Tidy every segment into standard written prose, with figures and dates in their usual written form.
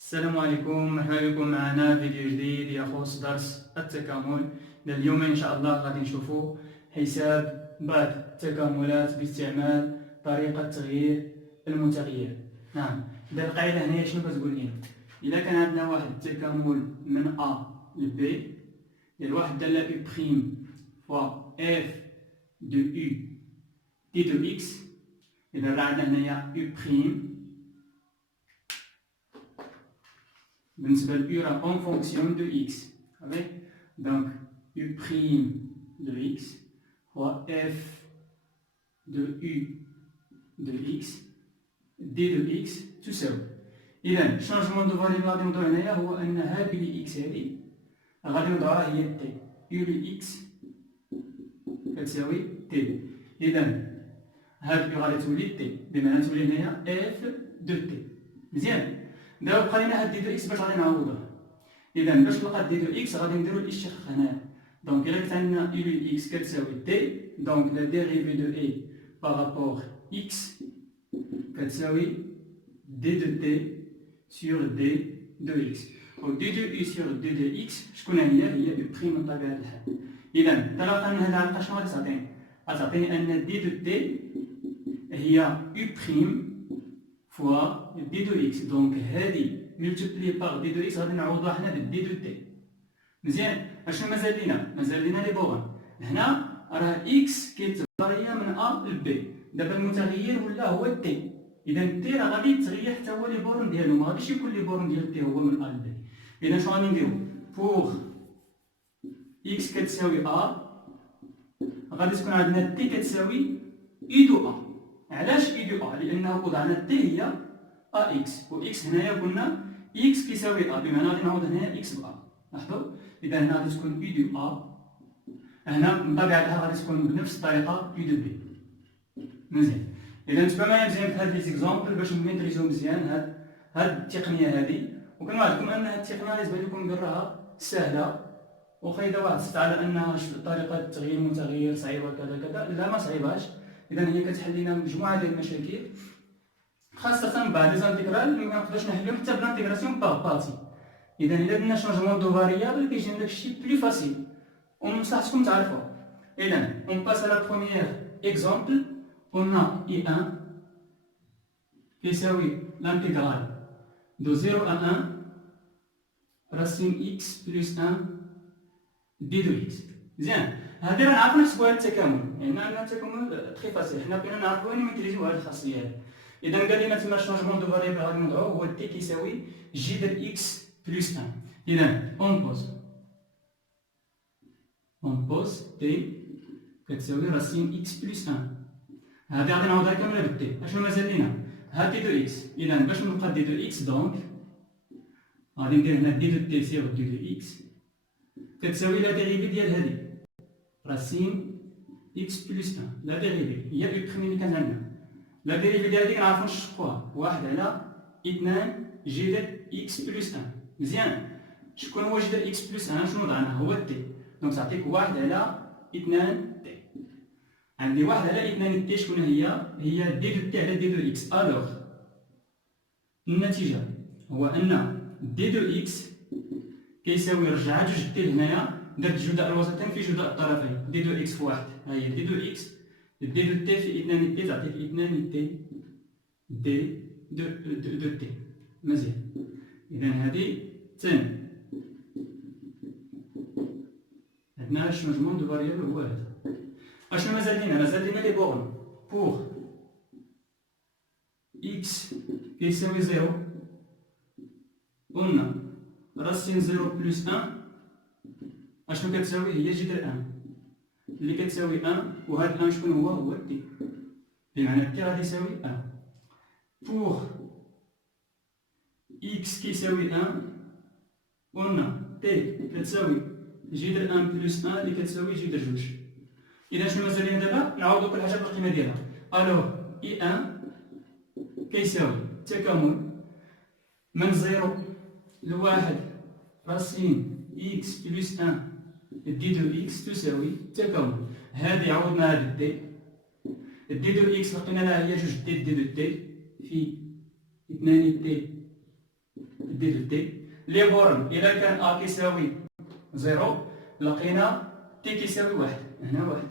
السلام عليكم، مرحبا بكم معنا فيديو جديد يخص درس التكامل. اليوم ان شاء الله غادي نشوفوا حساب بعض التكاملات باستعمال طريقة تغيير المتغير. نعم، إذا القاعدة هنا شنو كتقول لنا؟ إذا كان عندنا واحد التكامل من A ل B ديال واحد الدالة U بريم فوا F دو U دي دو X، إذا راه عندنا هنايا U بريم بالنسبة ل U راه en fonction de X، avec donc U prime de X fois F de U de X D de X تساوي. إذا شانجمون دو فاليو غادي نوضعو هنايا هو أن هذه لي إكس هذه غادي نوضعوها هي تي، U لي إكس كتساوي تي. إذا هاد U غادي تولي تي، بمعنى تولي هنايا F دو تي. مزيان، دابا بقى لينا هاد دي دو إكس باش غادي نعوضوها. إذا باش نلقى دي دو إكس غادي نديرو الاشتقاق هنايا. دونك إلا كانت عندنا U لي إكس كتساوي تي، دونك لا ديريفي دو إي بارابور إكس كتساوي دي دو تي سور دي دو إكس. و دي دو إي سور دي دو إكس شكون هي U بريم من طبيعة الحال. إذا انطلاقا من هاد العلاقة شنو غادي تعطيني؟ غتعطيني أن دي دو تي هي U بريم فوا دي دو إكس، دونك هادي ملتبلي باغ دي دو إكس غادي نعوضوها حنا بالدي دو تي. مزيان، اشنو مازال لينا؟ مازال لينا لي بوغان. هنا راه إكس كيتفاريا من أ ل بي، دابا المتغير ولا هو تي، إذا تي راه غادي يتغير حتى هو لي بورن ديالو، ما غاديش يكون لي بورن ديال تي هو من أ ل بي. إذا شنو غادي نديرو؟ بوغ إكس كتساوي أ غادي تكون عندنا تي كتساوي إي دو أ. علاش إي دو أ؟ لأنه وضعنا تي هي أ إكس، و إكس هنايا قلنا إكس كيساوي أ، بمعنى غادي نعوض هنايا إكس بأ. لاحظوا، إذا هنا غادي تكون إي دو أ، هنا من طبيعتها غادي تكون بنفس الطريقة إي دو بي. مزيان، إذا تبع معايا مزيان في هاد لي زيكزومبل باش نميتريزيو مزيان هاد التقنية هادي. وكنوعدكم أن هاد التقنية غادي تبان لكم براها سهلة، وخا إذا واحد حس على أنها طريقة تغيير متغير صعيبة كذا كذا، لا ما صعيباش. إذا هي كتحل لنا مجموعة ديال المشاكل، خاصة بعد لي زانتيغرال اللي منقدروش نحلوهم حتى بلانتيغراسيون باغ بارتي. إذا إلا درنا شونجمون دو فاريابل كيجينا داكشي بلو فاسيل، ومصلحتكم تعرفوها. إذا on passe à la première exemple. On a I1 كيساوي l'intégrale de 0 à 1 racine x plus 1 d de x. مزيان، هادي راه نعرفو نحسبوها التكامل، يعني عندنا التكامل تري فاسيل، حنا بغينا نعرفو نميتريزيو هاد الخاصية هادي. إذا قال لنا تما شونجمون دو فاريابل غادي نوضعوه هو تي كيساوي جي ديال إكس بلس 1. إذا اون بوز تي كتساوي راسين إكس بلس 1. هادي غادي نعوضها كاملة بالتي. اشنو مازال لينا؟ ها دي دو إكس. إذا باش نلقى دي دو إكس دونك غادي ندير هنا دي دو تي سيغ دي دو إكس كتساوي لا ديريفي ديال هادي راسين إكس بلس 1. لا ديريفي هي إي بخيم اللي كانت عندنا. لا ديريفي ديال هادي كنعرفو نشقوها، واحد على اثنان جي ديال إكس بلس 1. مزيان، شكون هو جي ديال إكس بلس 1؟ شنو وضعنا؟ هو تي، دونك تعطيك واحد على اثنان تي. عندي واحد على اثنان تي شكون هي دي دو تي على دي دو إكس. ألوغ النتيجة هو أن دي دو إكس كيساوي رجع جوج تي لهنايا، درت جداء الوسطين في جداء الطرفين، دي دو إكس في واحد، ها هي دي دو إكس، دي دو تي في اثنان تي تعطيك اثنان تي دي دو تي. مزيان، إذا هادي تاني عندنا الشونجمون دو فاريابل هو هذا. اشنو مازال لينا؟ مازال لينا لي بورن. بوغ إكس كيساوي زيرو قلنا راسين زيرو بلس 1 اشنو كتساوي؟ هي جذر 1 اللي كتساوي 1، وهاد 1 شكون هو تي، بمعنى تي غادي يساوي 1. بوغ إكس كيساوي 1 قلنا تي كتساوي جذر 1 بلس 1 اللي كتساوي جذر 2. إذا شنو مازال لينا دابا؟ نعوضو كل حاجة بالقيمة ديالها. ألوغ إي 1 كيساوي تكامل من 0 ل 1 راسين إكس بلس 1 دي دو إكس تساوي تكامل. هادي عوضناها بالدي، الدي دو إكس لقينا لها هي جوج دي دو تي في اثنان تي دي دو تي. لي بورن إلا كان أ كيساوي زيرو لقينا تي كيساوي واحد، هنا واحد.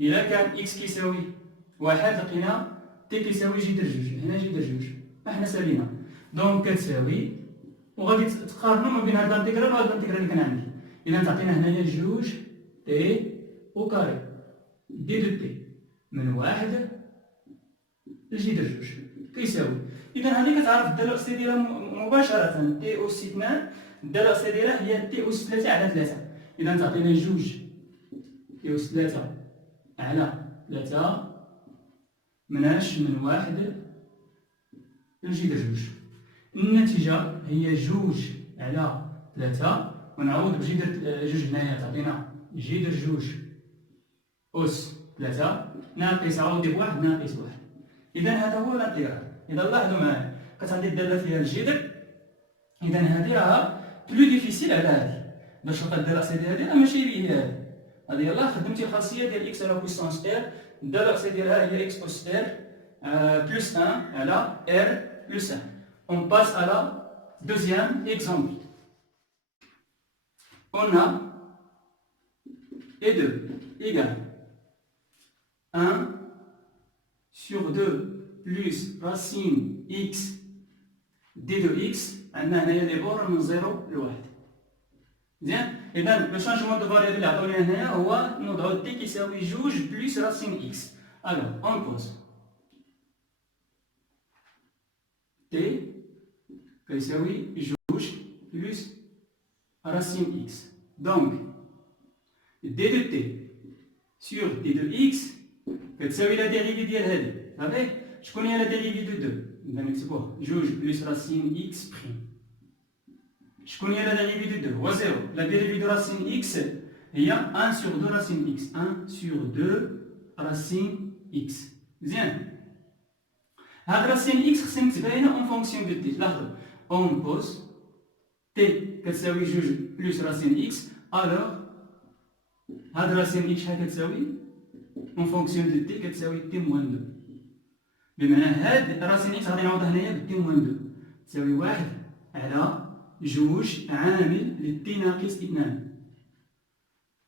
إلا كان إكس كيساوي واحد لقينا تي كيساوي جذر جوج، هنا جذر جوج، احنا سالينا. دونك كتساوي وغادي تقارنو ما بين هاد الانتيغرال وهاد الانتيغرال اللي كان عندي. إذا تعطينا هنايا جوج تي أو كاري دي دو تي من واحد لجذر جوج كيساوي. إذا هذه كتعرف الدالة الأصلية ديالها مباشرة، تي أس 2، الدالة الأصلية ديالها هي تي أس 3 على 3. إذا تعطينا جوج تي أس 3 على 3 مناش من واحد لجذر جوج. النتيجة هي جوج على 3 ونعوض بجذر جوج هنايا تعطينا جذر جوج أس 3 ناقص عوضي بواحد ناقص واحد. إذا هذا هو الانتيغرال. إذا لاحظوا معايا كانت عندي الدالة فيها الجذر، إذا هذه راها بلو ديفيسيل على هذه. باش نلقى الدالة الأصلية ديال هذه راه ماشي هي هذه. هذه يلاه خدمتي الخاصية ديال إكس على بويسونس إر، الدالة الأصلية ديالها هي إكس أس إر بلس 1 على إر بلس 1. On passe à la deuxième exemple. On a E2 égale 1 sur 2 plus racine x d de x. عندنا هنايا لي بور من 0 ل 1. مزيان. إذا لو شانجمون دو فاريابل اللي عطاو لينا هنايا هو نوضعو تي كيساوي جوج بلس راسين اكس. الوغ اون بوز تي كيساوي جوج بلس راسين اكس. دونك دي دو تي سور دي دو اكس كتساوي لا ديريفي ديال هادي. صافي شكون هي لا ديريفي دو دو؟ إذا نكتبوه جوج بلس راسين اكس بريم. شكون هي لا ديريفي دو دو؟ هو زيرو. لا ديريفي دو راسين اكس هي 1 سور 2 راسين اكس، 1 سور 2 راسين اكس. مزيان. هاد راسين اكس خصني نكتبها هنا اون فونكسيون دو تي. لاحظوا اون بوز تي كتساوي جوج بلس راسين اكس، الوغ هاد راسين اكس شحال كتساوي؟ اون فونكسيون دو تي كتساوي تي موان 2. بمعنى هاد راسين اكس غادي نعوضها هنايا بتي موان 2 تساوي واحد على جوج عامل لتي ناقص 2.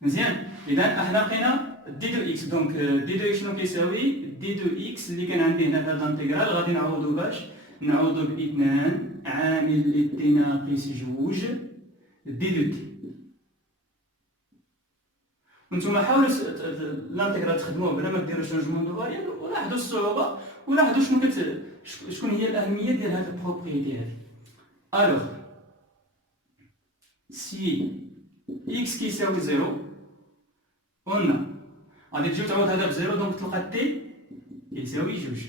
مزيان. إذا احنا لقينا دي دو اكس. دونك دي دو اكس شنو كيساوي؟ دي دو اكس اللي كان عندي هنا في هاد الانتيغرال غادي نعوضو باش نعوضو ب 2 عامل لتي ناقص جوج دي دو تي. وانتوما حاولوا الانتيغرال تخدموه بلا ما ديروا شونجمون دو فاريابل، ولاحظوا الصعوبة ولاحظوا شكون هي الأهمية ديال هاد البروبريتي هادي. الوغ سي إكس كيساوي زيرو قلنا غادي تجيو تعوض هذا بزيرو، دونك تلقى تي كيساوي جوج.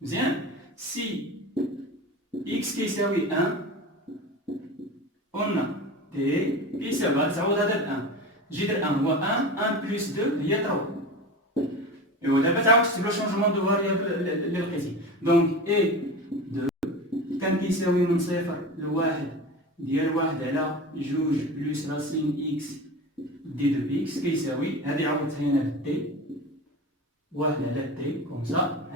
مزيان. سي إكس كيساوي 1 قلنا تي كيساوي غادي تعوض هذا ب 1. جذر 1 هو 1 بلس 2 هي 3. ايوا دابا تعاود تكتب لو شونجمون دو فاريابل اللي لقيتي. دونك اي 2 كان كيساوي من صفر لواحد ديال واحد على جوج بلس راسين اكس دي دو اكس كيساوي هادي عوضتها هنا بالتي واحد على تي كومسا.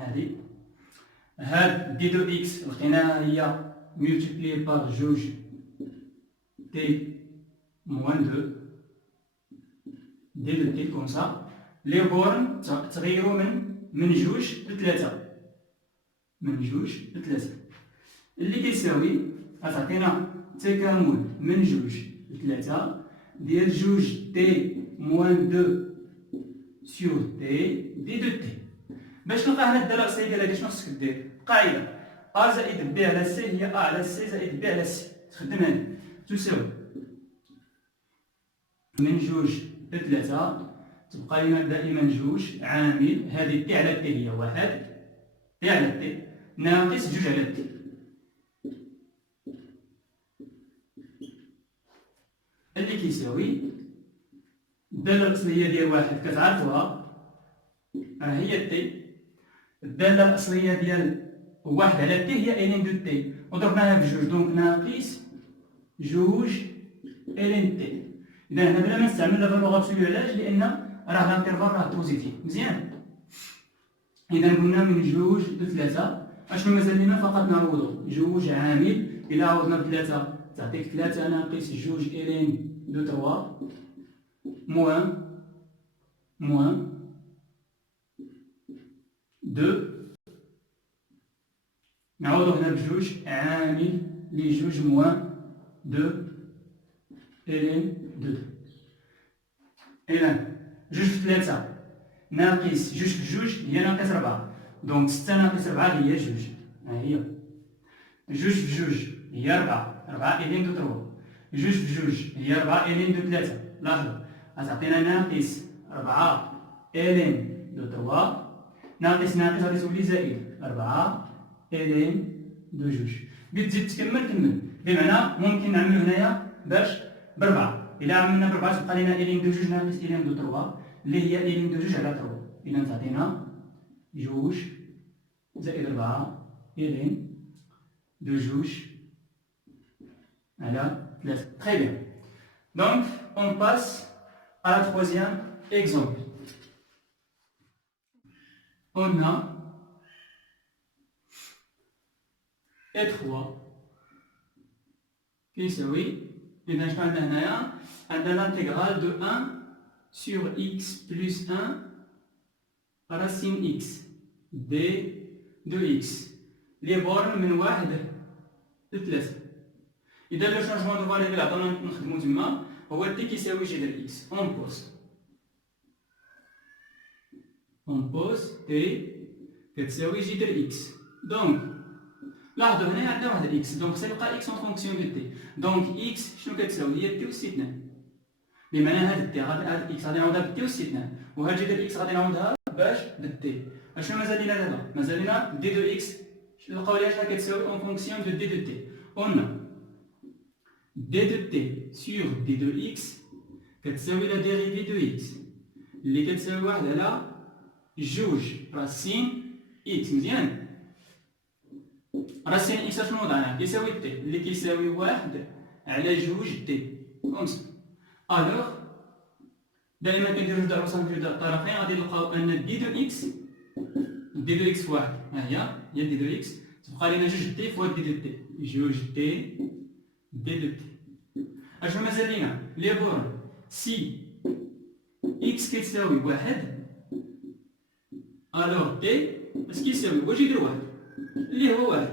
هاد دي دو اكس لقيناها هي ملتيبلي بار جوج تي موان 2 دي دو تي كومسا. لي بورن تغيروا من جوج لثلاثة، من جوج لثلاثة اللي كيساوي غتعطينا تكامل من جوج لثلاثة ديال جوج تي موان 2 سور تي دي دو تي. باش نلقى هنا الدالة الأصلية ديال هادي شنو خصك دير؟ قاعدة أ زائد بي على سي هي أ على سي زائد بي على سي. تخدم هادي تساوي من جوج لثلاثة تبقى لنا دائما جوج عامل هذه تي على تي هي واحد تي على تي ناقص جوج على تي. اللي كيساوي الدالة الأصلية ديال واحد كتعرفوها هي تي. الدالة الأصلية ديال واحد على تي هي إلين دو تي وضربناها في جوج، دونك ناقص جوج إلين تي. إذا هنا بلا ما نستعمل لا فالور ابسولو علاش؟ لأن راه الانترفال راه بوزيتيف. مزيان. إذا قلنا من جوج لثلاثة اشنو مازال لينا؟ فقط نعوضو جوج عامل. إلا عوضنا بثلاثة تعطيك 3 ناقص جوج إلين دو تروا موان دو. نعوضو هنا بجوج عامل لجوج موان دو إلين دو. إذا جوج في 3 ناقص جوج في جوج هي ناقص 4. دونك 6 ناقص 4 هي جوج. ها هي جوج في جوج هي 4 إلين دو تروا. جوج في جوج هي 4 إلين دو 3. لاحظوا غتعطينا ناقص 4 إلين دو تروا ناقص غادي تولي زائد 4 إلين دو جوج. بتزيد تكمل كمل. بمعنى ممكن نعملو هنايا باش بربعة. إلا عملنا بربعة تبقى لينا إلين دو جوج ناقص إلين دو تروا اللي هي إلين دو جوج على تروا. إذا تعطينا جوج زائد 4 إلين دو جوج على 3. Très bien. Donc, on passe à la troisième exemple. On a E3 كيساوي. إذا شنو عندنا هنايا؟ عندنا l'intégrale de 1 sur x plus 1 racine x d de x لي بورن من 1 ل 3. إذا لو شونجمون دو فالير اللي عطانا نخدمو تما هو تي كيساوي جذر إكس. أون بوز تي كتساوي جذر إكس. دونك لاحظوا هنا عندنا واحد إكس، دونك خصها يبقى إكس أون فونكسيون دو تي. دونك إكس شنو كتساوي؟ هي تي أس 2. بمعنى هاد تي هاد إكس غادي نعوضها بالتي أس 2، وهاد جذر إكس غادي نعوضها باش بالتي. أشنو مازال لينا دابا؟ مازال لينا دي دو إكس نلقاو ليها شحال كتساوي أون فونكسيون دو دي دو تي. قلنا d de t sur d de x كتساوي لا ديريفي دو x اللي كتساوي 1 على جوج راسين x. مزيان. راسين x اشنو وضعنا؟ كيساوي t اللي كيساوي 1 على جوج t كومسا. الوغ دائما كنديرو جوج عروسان في جوج طرفين غادي نلقاو ان دي دو x دي دو x في 1 ها هي دي دو x تبقى لينا جوج t فوا دي دو t جوج t دي دو تي. اشنو مازال لينا؟ لي بورن سي اكس كتساوي 1 الوغ تي اش كيساوي واش يدير 1 اللي هو 1.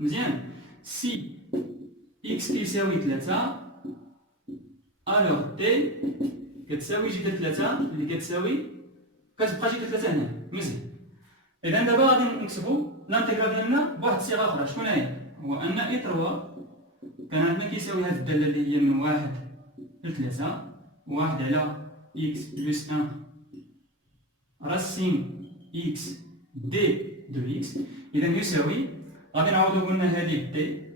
مزيان. سي اكس كيساوي 3 الوغ تي كتساوي جذر 3 اللي كتساوي كتبقى جذر 3 هنا. مزيان. اذا دابا غادي نكتبو لانتيغرال ديالنا بواحد الصيغه اخرى. شكون هي؟ هو ان اي 3 كان عندنا كيساوي هاد الدالة اللي هي من 1 ل 3 1 على إكس بلس 1 راسين إكس دي دو إكس. إذا يساوي غادي نعوضو قلنا هادي تي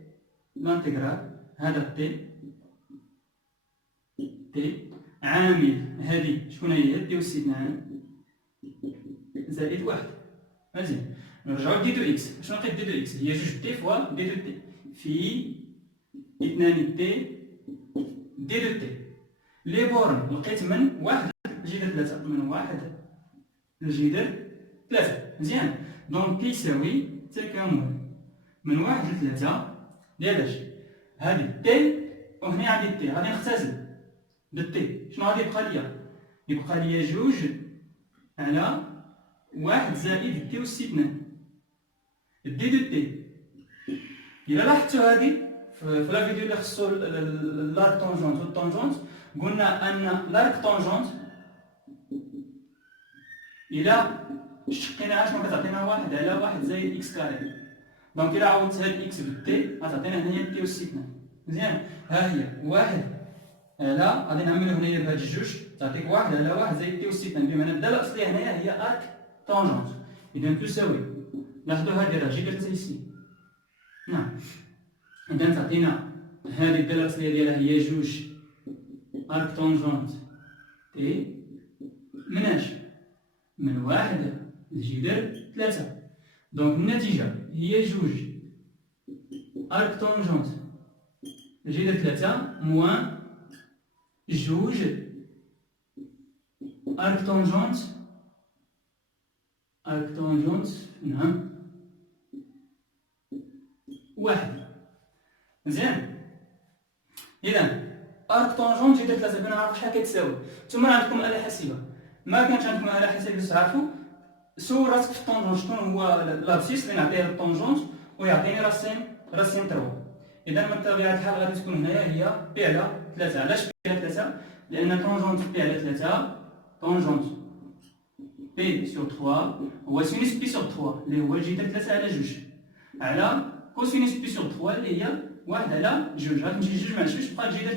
لانتيغرال هذا تي عامل هادي شكون هي؟ تي أس 2 زائد 1. مزيان. نرجعو لدي دو إكس. شنو لقيت دي دو إكس؟ هي جوج تي فوا دي دو تي في 2 تي دي دو تي. لي بورن لقيت من 1 لجذر 3 من 1 لجذر 3. مزيان. دونك كيساوي تكامل من 1 ل 3 ديال اش؟ هادي تي وهنا عندي تي غادي نختزل بالتي. شنو غادي يبقى ليا؟ يبقى ليا جوج على 1 زائد تي أس 2 دي دو تي. إلا لاحظتو هادي في لا فيديو اللي خصو لارك طونجونت والطونجونت قلنا ان لارك طونجونت إلا شقيناها شنو كتعطينا؟ 1 على 1 زائد إكس كاري. دونك إلا عوضت هاد إكس بالتي غتعطينا هنايا تي أس 2. مزيان. ها هي 1 على غادي نعملو هنايا بهاد الجوج تعطيك 1 على 1 زائد تي أس 2 بمعنى الدالة الأصلية هنايا هي ارك طونجونت. إذا تساوي لاحظوا هادي راه جي درتها إيسي. نعم. إذا تعطينا هذه الدالة الأصلية ديالها هي جوج ارك طونجونت تي مناش من 1 لجذر 3. دونك النتيجة هي جوج ارك طونجونت لجذر 3 موان جوج ارك طونجونت نعم واحد. مزيان. إذا ارك طونجونت جذر 3 بغينا نعرفو شحال كتساوي. نتوما عندكم آلة حاسبة، ما كانش عندكم آلة حاسبة باش تعرفو، سول راسك في الطونجونت شكون هو لابسيس اللي نعطيه للطونجونت ويعطيني راسين 3. إذا من طبيعة الحال غادي تكون هنايا هي بي على 3. علاش بي على 3؟ لأن طونجونت بي على 3 طونجونت بي سور 3 هو سينوس بي سور 3 اللي هو جذر 3 على 2 على كوسينوس بي سور 3 اللي هي 1 على 2. غتمشي 2 مع 2 تبقى جذر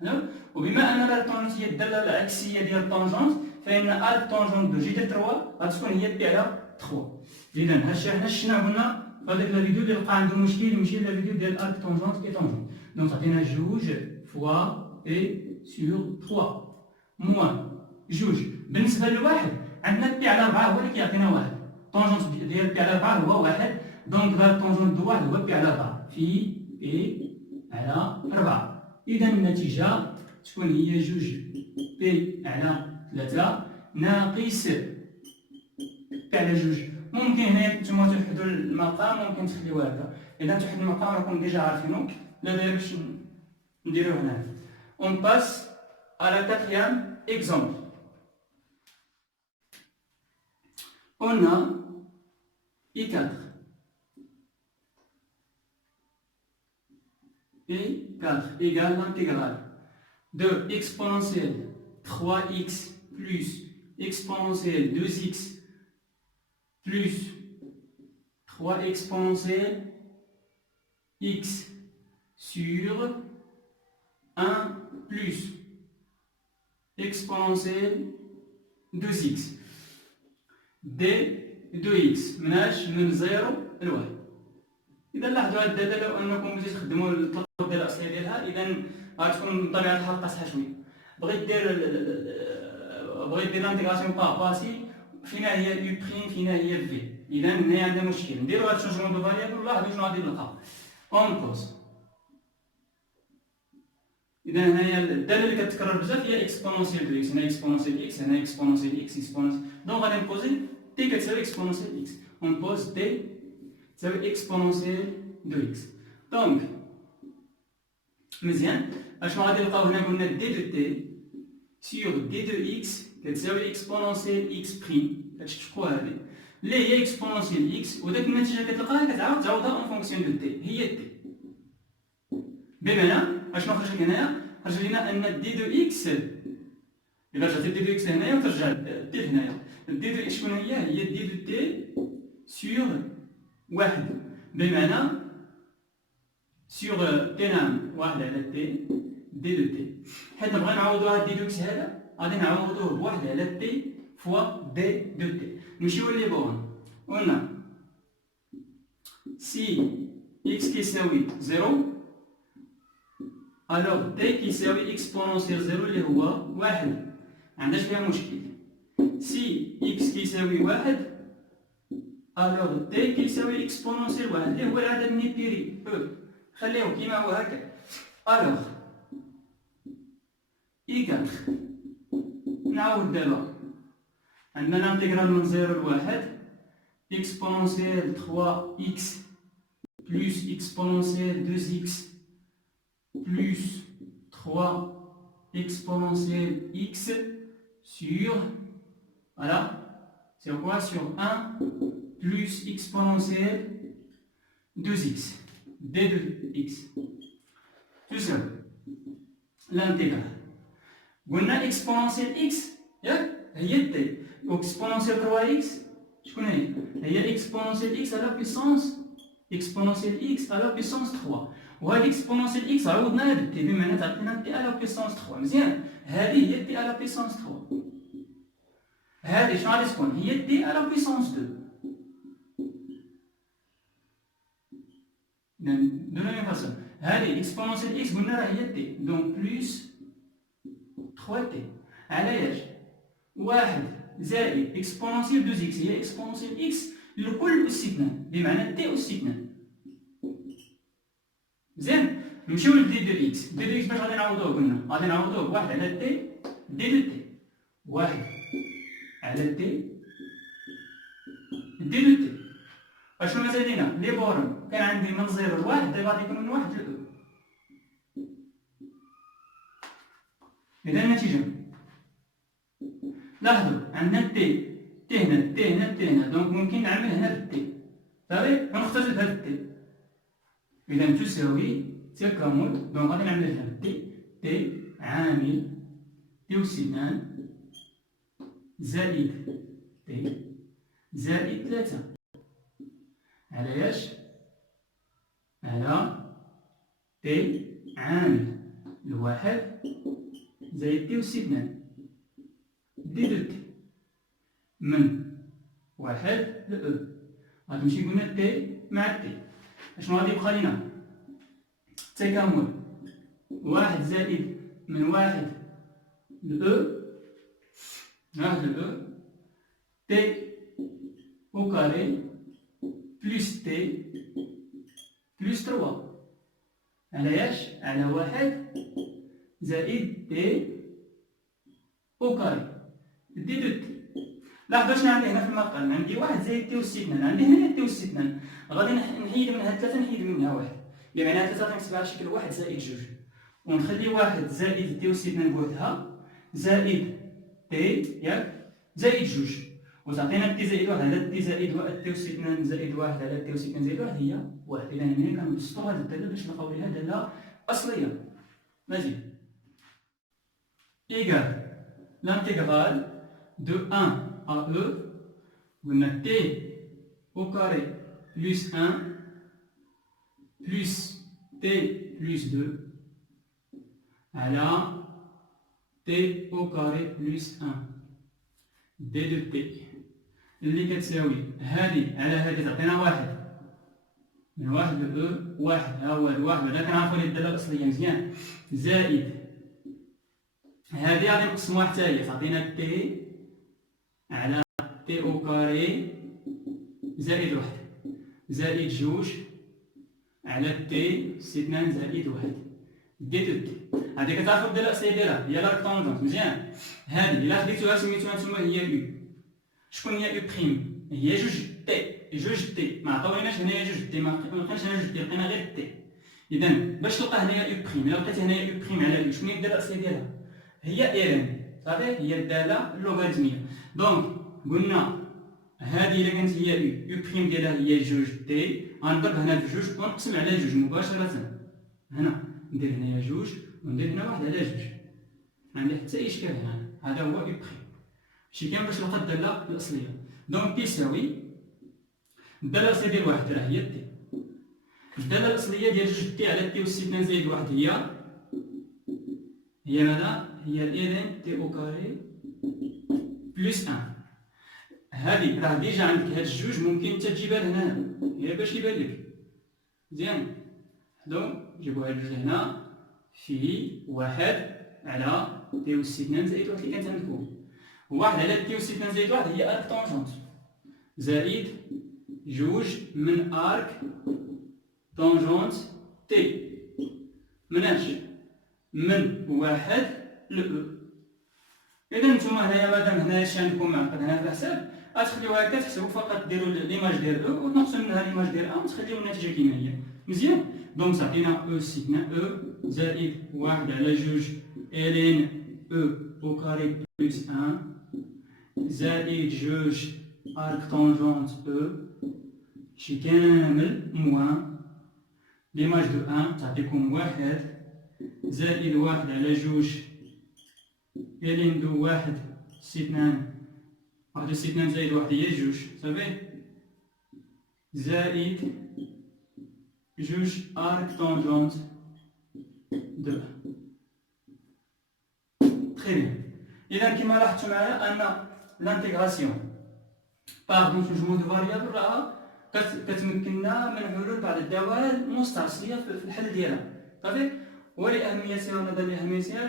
3. وبما أن لا طونجونت هي الدالة العكسية ديال الطونجونت فإن ارك طونجونت دو جذر 3 غتكون هي بي على 3. إذا هادشي حنا شفنا قلنا في هذاك الفيديو اللي لقى عنده مشكل يمشي للفيديو ديال ارك طونجونت اي طونجونت. دونك عطينا 2 فوا بي سور 3 موان 2. بالنسبة لواحد عندنا بي على 4 هو اللي كيعطينا 1. طونجونت ديال بي على 4 هو 1. دونك هاد الطونجونت دو 1 هو بي على 4 في بي على 4. إذا النتيجة تكون هي 2 بي على 3 ناقص بي على 2. ممكن هنايا نتوما توحدوا المقام ممكن تخليوه هكا. إذا توحدوا المقام راكم ديجا عارفينو، لا داير باش نديروه هنايا. On passe à la 4e exemple. On a I4. I4 égale l'intégrale de exponentielle 3x plus exponentielle 2x plus 3 exponentielle x sur 1 plus exponentielle 2x d 2x مناش من 0 ل 1. إذا لاحظوا هاد الدالة لو أنكم بديتو تخدموا الطلب ديال الأصلية ديالها إذا غتكون بطبيعة الحال قاصحة شوية. بغيت دير لانتيغراسيون با باسي فينا هي يو بريم فينا هي في. إذا هنايا عندنا مشكل نديرو هاد الشونجمون دو فاريابل ولاحظوا شنو غادي نلقاو اون كوز. إذا هنايا الدالة اللي كتكرر بزاف هي اكسبونونسيال دو اكس. هنا اكسبونونسيال اكس هنا اكسبونونسيال اكس اكسبونونسيال. دونك غادي نبوزي تي كتساوي اكسبونونسيال اكس. اون بوز تي تساوي اكسبونونسيال دو اكس. دونك مزيان اشنو غادي نلقاو هنا؟ قلنا دي دو تي سيغ دي دو اكس كتساوي اكسبونونسيال اكس بريم. كتشقوا هادي اللي هي اكسبونونسيال اكس وداك النتيجه كتلقاها كتعاود تعوضها اون فونكسيون دو تي هي تي. بمعنى اشنو خرج لك هنايا؟ خرج لنا ان دي دو اكس الا رجعتي دي دو اكس هنايا وترجع دي هنايا دي دو اكس شكون هي؟ هي دي دو تي سيغ 1 بمعنى سيغ تي نعم 1 على تي دي دو تي. حيت بغينا نعوضو هاد دي دو اكس هذا غادي نعوضوه ب1 على تي فوا دي دو تي. نمشيو لي بون قلنا سي اكس كيساوي 0 الوغ تي كيساوي اكسبونونسيال 0 اللي هو 1. معندناش فيها مشكل. سي اكس كيساوي 1 الوغ تي كيساوي اكسبونونسيال 1 اللي هو العدد النيبيري او. خليوه كيما هو هكا. الوغ اي 4 نعاود دابا عندنا لانتيغرال من 0 ل 1 اكسبونونسيال 3x plus exponentielle 2x plus 3 exponentielle x sur, voilà, sur quoi? Sur 1 plus exponentielle 2x, d2x. Tout seul. L'intégrale. قلنا exponentielle x ياك هي t. exponentielle 3x شكون هي exponentielle x à la puissance exponentielle x à la puissance 3. وهذه exponentielle x عوضناها ب t بمعنى تعطينا t à la puissance 3. مزيان هذه هي t à la puissance 3. هذه شنو غادي تكون؟ هي t à la puissance 2. de la même façon هذه exponentielle x قلنا راه هي t donc plus 3t على ايش؟ 1 زائد اكسبونونسيال 2 اكس هي اكسبونونسيال اكس لكل اس 2 بمعنى تي اس 2. مزيان نمشيو لدي دو اكس. دي دو اكس باش غادي نعوضوه؟ قلنا غادي نعوضوه ب 1 على تي دي دو تي. 1 على تي دي دو تي. اشنو مازال لينا؟ لي بورم كان عندي من 0 ل 1 غادي يكون من 1 ل او. إذا النتيجة لاحظوا عندنا تي هنا تي هنا تي هنا، دونك ممكن نعمل هنا بالتي صافي ونختزل بهذا التي. إذا تساوي تكامل، دونك غادي نعمل هنا تي عامل تي أس 2 زائد تي زائد 3 على ياش؟ على تي عامل الواحد زائد تي أس 2 دي دو تي من 1 ل او. غادي نمشي قلنا تي مع تي، اشنو غادي يبقى لينا؟ تكامل 1 زائد من 1 ل او 1 ل او تي au carré plus t plus 3 على ياش؟ على 1 زائد تي او كاري دي دو تي. لاحظوا شنو عندي هنا في المقام، عندي 1 زائد تي أس 2، عندي هنا تي أس 2، غادي نحيد منها 3 نحيد منها 1، يعني معناها 3 غادي نكتبها على شكل 1 زائد 2، ونخلي 1 زائد تي أس 2 بوحدها زائد تي ياك زائد 2، وتعطينا تي زائد 1 على تي زائد 1 تي أس 2 زائد 1 على تي أس 2 زائد 1 هي 1. إذا هنا كنبسطوا هذه الدالة باش نلقاو ليها دالة أصلية. مزيان. إيكال l'intégrale de 1 à e, on a t au carré plus 1 plus t plus 2 à la t au carré plus 1 d de t اللي كتساوي هذه على هذه تعطينا 1 من 1 ل او 1 ها هو الواحد هذا كنعرفوا ليه الداله الاصليه مزيان زائد هذه غادي نقسموها حتى هي تعطينا تي على تي او كاري زائد 1 زائد 2 على تي أس 2 زائد 1 دي دو تي. هذه كتعرفوا الداله الاصليه ديالها هي لا ريكتونجونت مزيان. هذه الا خديتوها سميتوها نتوما هي يو. شكون هي يو بريم؟ هي جوج تي ما عطاوليناش هنايا جوج تي، ما لقيناش هنا جوج تي، لقينا غير تي. اذا باش تلقى هنايا يو بريم، الا لقيتي هنايا يو بريم على يو، شكون هي الداله الاصليه ديالها؟ هي ايرن صافي، هي الداله اللوغاريتميه. دونك قلنا هذه الا كانت هي يو بريم ديالها هي جوج تي، غنضرب هنا في جوج ونقسم على جوج مباشره. هنا ندير هنايا جوج وندير هنا 1 على جوج، ما عندي حتى اشكال هنا. هذا هو يو بريم. شي كان باش نلقى الداله الاصليه. دونك كيساوي الداله الاصليه ديال 1 راه هي تي، الداله الاصليه ديال جوج تي على تي أس 2 زائد 1 هي ماذا؟ هي الايرن تي او كاري بلس 1. هذه راه ديجا عندك هاد الجوج ممكن انت تجيبها لهنا غير باش يبان لك مزيان. حدو نجيبو هاد الجوج لهنا في 1 على تي أس 2 زائد 1 اللي كانت عندكم، 1 على تي أس 2 زائد 1 هي ارك طونجونت زائد جوج من ارك طونجونت تي مناش من 1 ل او. اذا نتوما هنايا مادام هنايا شي عندكم معقد هنا في الحساب غتخليوها هكا تحسبوا فقط ديروا ليماج ديال او وتنقصوا منها ليماج ديال ا وتخليو النتيجه كيما هي مزيان. دونك تعطينا او سيكنا او زائد 1 على جوج الين او او كاري بلس 1 زائد جوج ارك طونجونت او شي كامل موان ليماج دو 1 تعطيكم 1 زائد 1 على جوج الين دو 1 سي 2 1 سي 2 زائد 1 هي جوج صافي زائد جوج ارك طونجونت دو. تري بيان. اذا كما لاحظتوا معايا ان لانتيغراسيون باغ دون شونجمون دو فاريابل راه كتمكننا من حلول بعض الدوال مستعصيه في الحل ديالها صافي. ولأهميتها ونظرا لأهميتها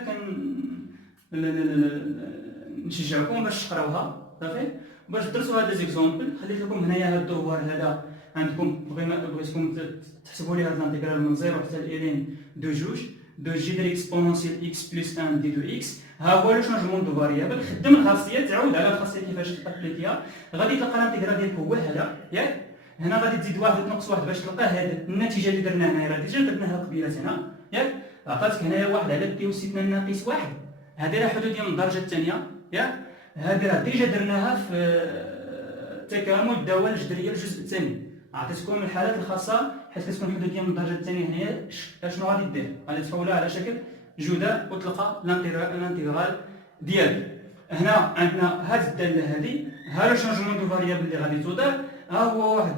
نشجعكم باش تقراوها صافي باش درسوا هاد ليزيكزومبل. خليت لكم هنايا هاد الدوار هذا عندكم، بغيتكم تحسبوا لي هاد الانتيغرال من 0 حتى الين دو جوج دو جي ديال اكسبونونسيال اكس بلس 1 دي دو اكس. ها هو لو شونجمون دو فاريابل. خدم الخاصيه تعود على الخاصيه كيفاش تابليكيها غادي تلقى الانتيغرال ديالك هو هذا ياك. هنا غادي تزيد واحد تنقص واحد باش تلقى هاد النتيجه اللي درنا هنايا، راه ديجا درناها قبيله هنا ياك، عطاتك هنايا واحد على بي واستثناء ناقص واحد، هذه راه حدوديه من الدرجه الثانيه ياك، هذه راه ديجا درناها في تكامل الدوال الجذريه الجزء الثاني، عطيتكم الحالات الخاصه حيت كتكون حدوديه من الدرجه الثانيه هنايا. شنو غادي دير؟ غادي تحولها على شكل جذر وتلقى الانتغرال ديالك. هنا عندنا هاد الداله هذه، ها لو شونجمون دو فاريابل اللي غادي تدار، ها هو واحد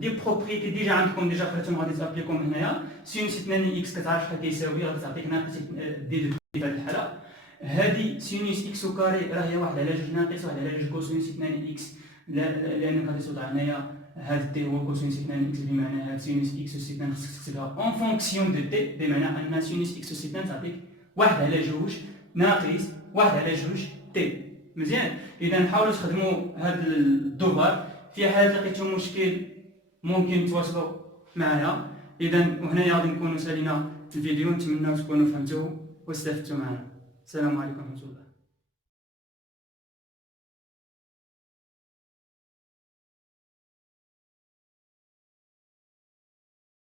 دي بروبريتي ديجا عندكم ديجا خرجتهم غادي تابليكم هنايا. سينوس 2 اكس كتعرف شحال كيساوي، غادي تعطيك ناقص دي دو في هذه الحاله. هذه سينوس اكس كاري راه هي واحد على جوج ناقص واحد على جوج كوسينوس 2 اكس، لان غادي توضع هنايا هاد تي هو كوسينوس 2 اكس، بمعنى هاد سينوس اكس اس 2 خصك تكتبها اون فونكسيون دو تي، بمعنى ان سينوس اكس اس 2 تعطيك واحد على جوج ناقص واحد على جوج تي. مزيان، اذا حاولوا تخدموا هاد الدوفار، في حال لقيتوا مشكل ممكن تواصلوا معايا. اذا وهنايا غادي نكونوا سالينا الفيديو، نتمنى تكونوا فهمتوه واستفدتوا معنا. السلام عليكم ورحمه الله.